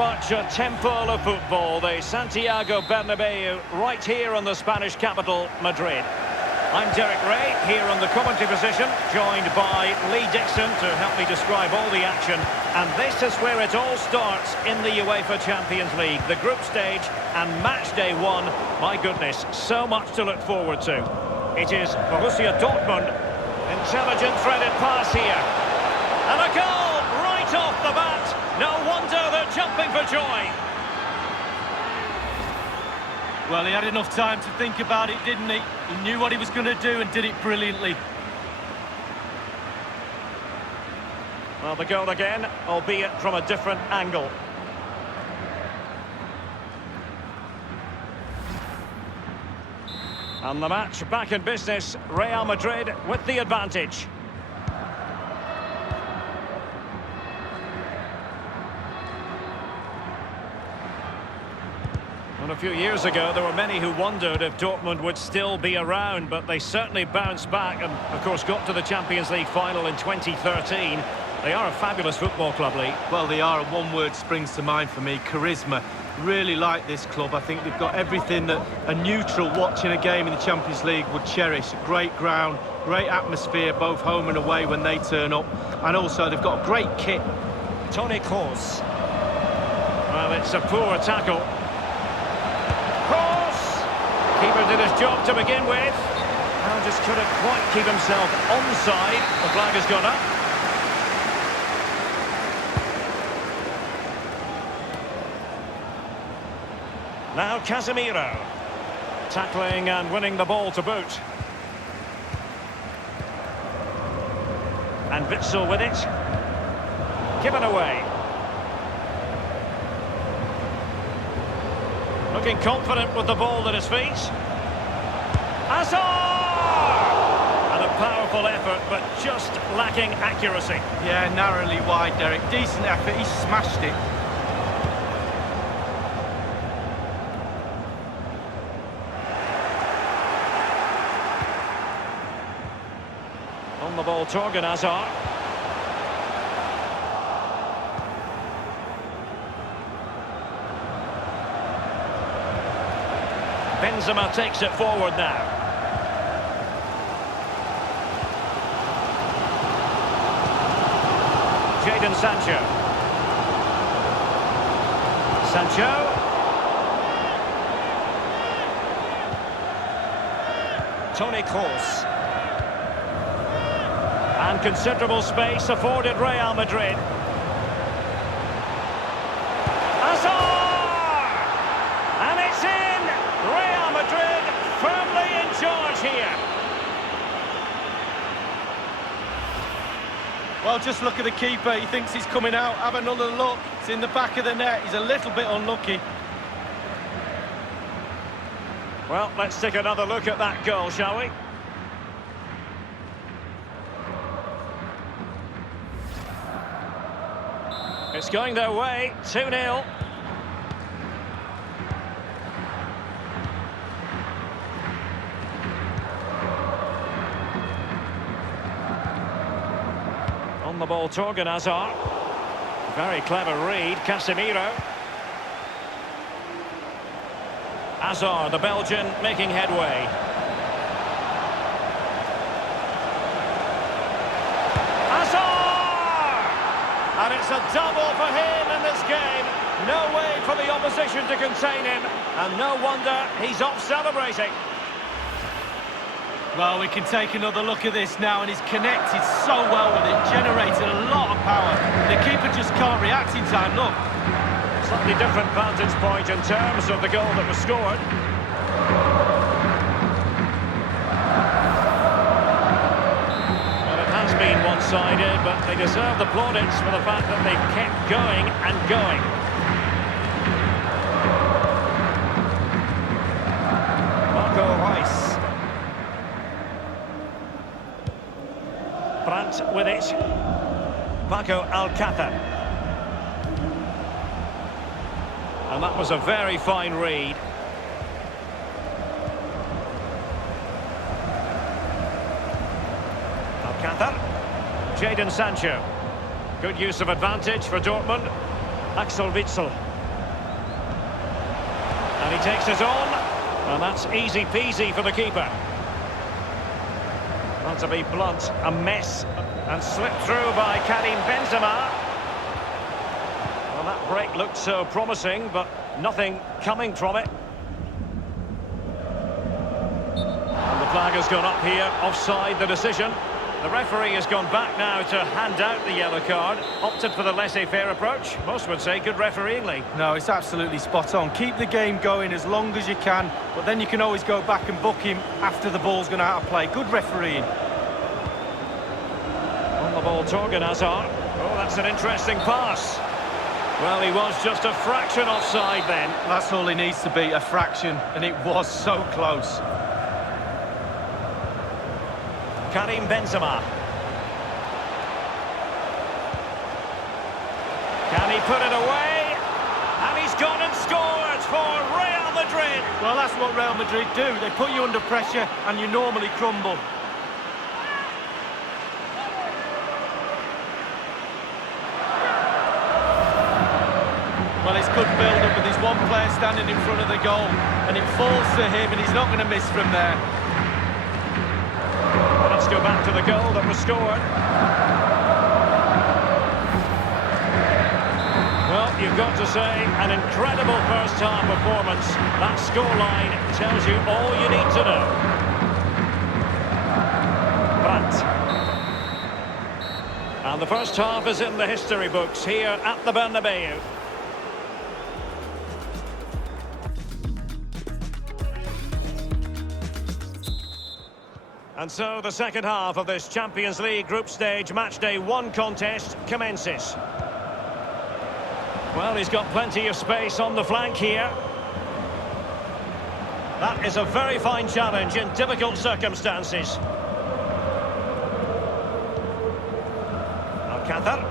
much a temple of football, the Santiago Bernabeu, right here in the Spanish capital, Madrid. I'm Derek Ray, here on the commentary position, joined by Lee Dixon to help me describe all the action. And this is where it all starts in the UEFA Champions League, the group stage and match day one. My goodness, so much to look forward to. It is Borussia Dortmund. Intelligent threaded pass here. And a goal right off the bat. No wonder they're jumping for joy. Well, he had enough time to think about it, didn't he? He knew what he was going to do and did it brilliantly. Well, the goal again, albeit from a different angle. And the match back in business, Real Madrid with the advantage. A few years ago, there were many who wondered if Dortmund would still be around, but they certainly bounced back and, of course, got to the Champions League final in 2013. They are a fabulous football club, Lee. Well, they are, and one word springs to mind for me, charisma. Really like this club. I think they've got everything that a neutral watching a game in the Champions League would cherish. Great ground, great atmosphere, both home and away when they turn up. And also, they've got a great kit. Toni Kroos. Well, it's a poor tackle. Keeper did his job to begin with. Now just couldn't quite keep himself onside. The flag has gone up. Now Casemiro. Tackling and winning the ball to boot. And Witsel with it. Given away. Looking confident with the ball at his feet. Hazard! And a powerful effort, but just lacking accuracy. Yeah, narrowly wide, Derek. Decent effort, he smashed it. On the ball, Torgan Hazard. Benzema takes it forward now. Jadon Sancho. Sancho. Toni Kroos. And considerable space afforded Real Madrid. Here. Well, just look at the keeper. He thinks he's coming out. Have another look. It's in the back of the net. He's a little bit unlucky. Well, let's take another look at that goal, shall we? It's going their way. 2-0. On the ball, Torgan Hazard. Very clever read, Casemiro. Hazard, the Belgian, making headway. Hazard! And it's a double for him in this game. No way for the opposition to contain him. And no wonder he's off celebrating. Well, we can take another look at this now, and he's connected so well with it, generated a lot of power. The keeper just can't react in time, look. Slightly different vantage point in terms of the goal that was scored. Well, it has been one-sided, but they deserve the plaudits for the fact that they've kept going and going. Marco Reus. Brandt with it. Paco Alcácer. And that was a very fine read. Alcácer. Jadon Sancho. Good use of advantage for Dortmund. Axel Witsel. And he takes it on. And that's easy peasy for the keeper. Not to be blunt, a mess. And slipped through by Karim Benzema. Well, that break looked so promising, but nothing coming from it. And the flag has gone up here, offside the decision. The referee has gone back now to hand out the yellow card. Opted for the laissez-faire approach. Most would say good refereeing, Lee. No, it's absolutely spot on. Keep the game going as long as you can, but then you can always go back and book him after the ball's gone out of play. Good refereeing. On the ball, Thorgan Hazard. Oh, that's an interesting pass. Well, he was just a fraction offside then. That's all he needs to be, a fraction, and it was so close. Karim Benzema. Can he put it away? And he's gone and scored for Real Madrid. Well, that's what Real Madrid do. They put you under pressure and you normally crumble. Well, it's good build-up, but there's one player standing in front of the goal, and it falls to him, and he's not going to miss from there. Let's go back to the goal that was scored. Well, you've got to say, an incredible first-half performance. That scoreline tells you all you need to know. Brandt. And the first half is in the history books here at the Bernabeu. And so the second half of this Champions League group stage matchday 1 contest commences. Well, he's got plenty of space on the flank here. That is a very fine challenge in difficult circumstances. Alcácer.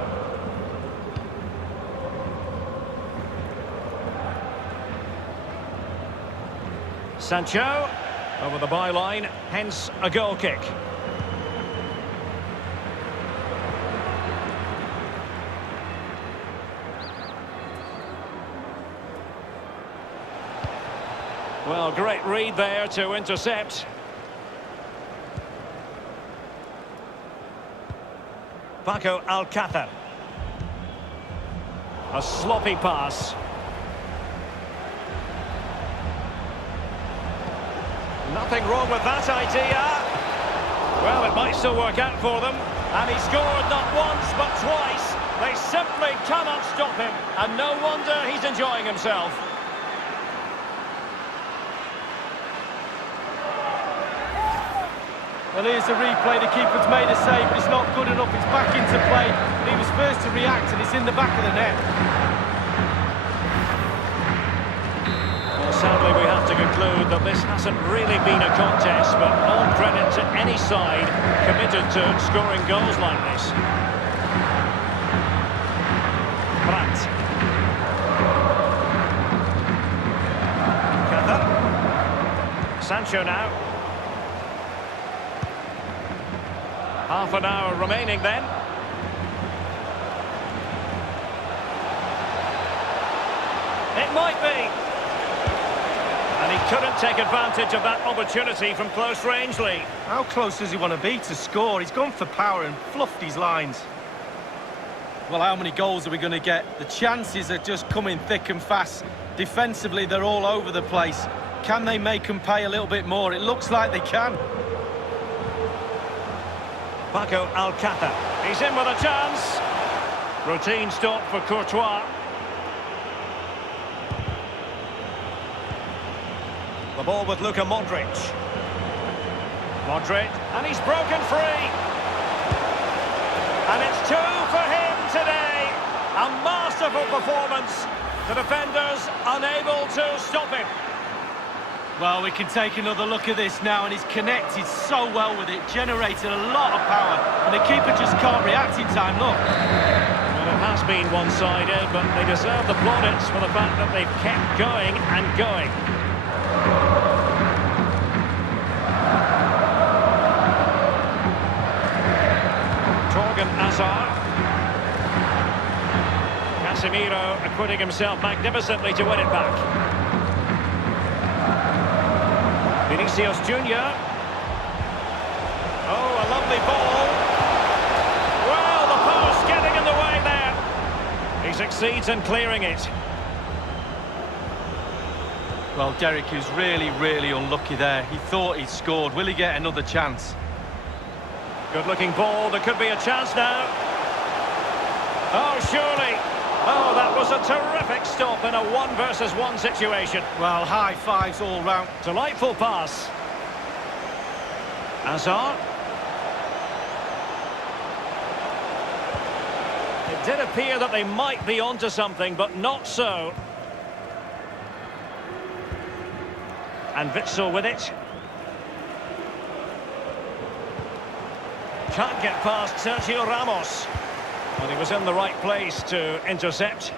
Sancho. Over the byline, hence a goal kick. Well, great read there to intercept. Paco Alcácer. A sloppy pass. Nothing wrong with that idea. Well, it might still work out for them. And he scored not once, but twice. They simply cannot stop him. And no wonder he's enjoying himself. Well, here's the replay. The keeper's made a save, but it's not good enough. It's back into play. He was first to react, and it's in the back of the net. Sadly, we have to conclude that this hasn't really been a contest, but all credit to any side committed to scoring goals like this. Brandt. Alcácer. Sancho now. Half an hour remaining then. It might be. And he couldn't take advantage of that opportunity from close range, Lee. How close does he want to be to score? He's gone for power and fluffed his lines. Well, how many goals are we going to get? The chances are just coming thick and fast. Defensively, they're all over the place. Can they make them pay a little bit more? It looks like they can. Paco Alcácer. He's in with a chance. Routine stop for Courtois. The ball with Luka Modric. Modric, and he's broken free. And it's 2 for him today. A masterful performance. The defenders unable to stop him. Well, we can take another look at this now, and he's connected so well with it, generated a lot of power, and the keeper just can't react in time, look. Well, it has been one-sided, but they deserve the plaudits for the fact that they've kept going and going. Thorgan Hazard. Casemiro acquitting himself magnificently to win it back. Vinicius Junior. Oh, a lovely ball. Well, the post getting in the way there. He succeeds in clearing it. Well, Derek was really unlucky there. He thought he'd scored. Will he get another chance? Good-looking ball. There could be a chance now. Oh, surely. Oh, that was a terrific stop in a 1-versus-1 situation. Well, high fives all round. Delightful pass. Hazard. It did appear that they might be onto something, but not so. And Witsel with it. Can't get past Sergio Ramos. And he was in the right place to intercept.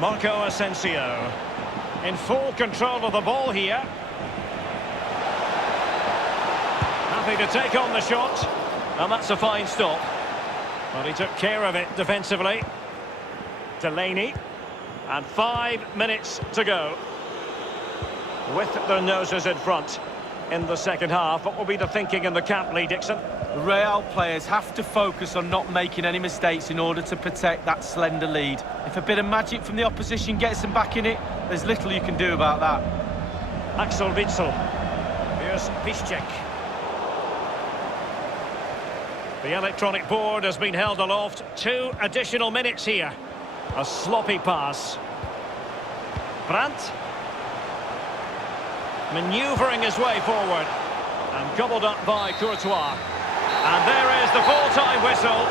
Marco Asensio in full control of the ball here. Happy to take on the shot. And that's a fine stop. But he took care of it defensively. Delaney. And 5 minutes to go. With their noses in front in the second half. What will be the thinking in the camp, Lee Dixon? The Real players have to focus on not making any mistakes in order to protect that slender lead. If a bit of magic from the opposition gets them back in it, there's little you can do about that. Axel Witsel. Here's Piszczek. The electronic board has been held aloft. 2 additional minutes here. A sloppy pass. Brandt. Manoeuvring his way forward. And gobbled up by Courtois. And there is the full-time whistle.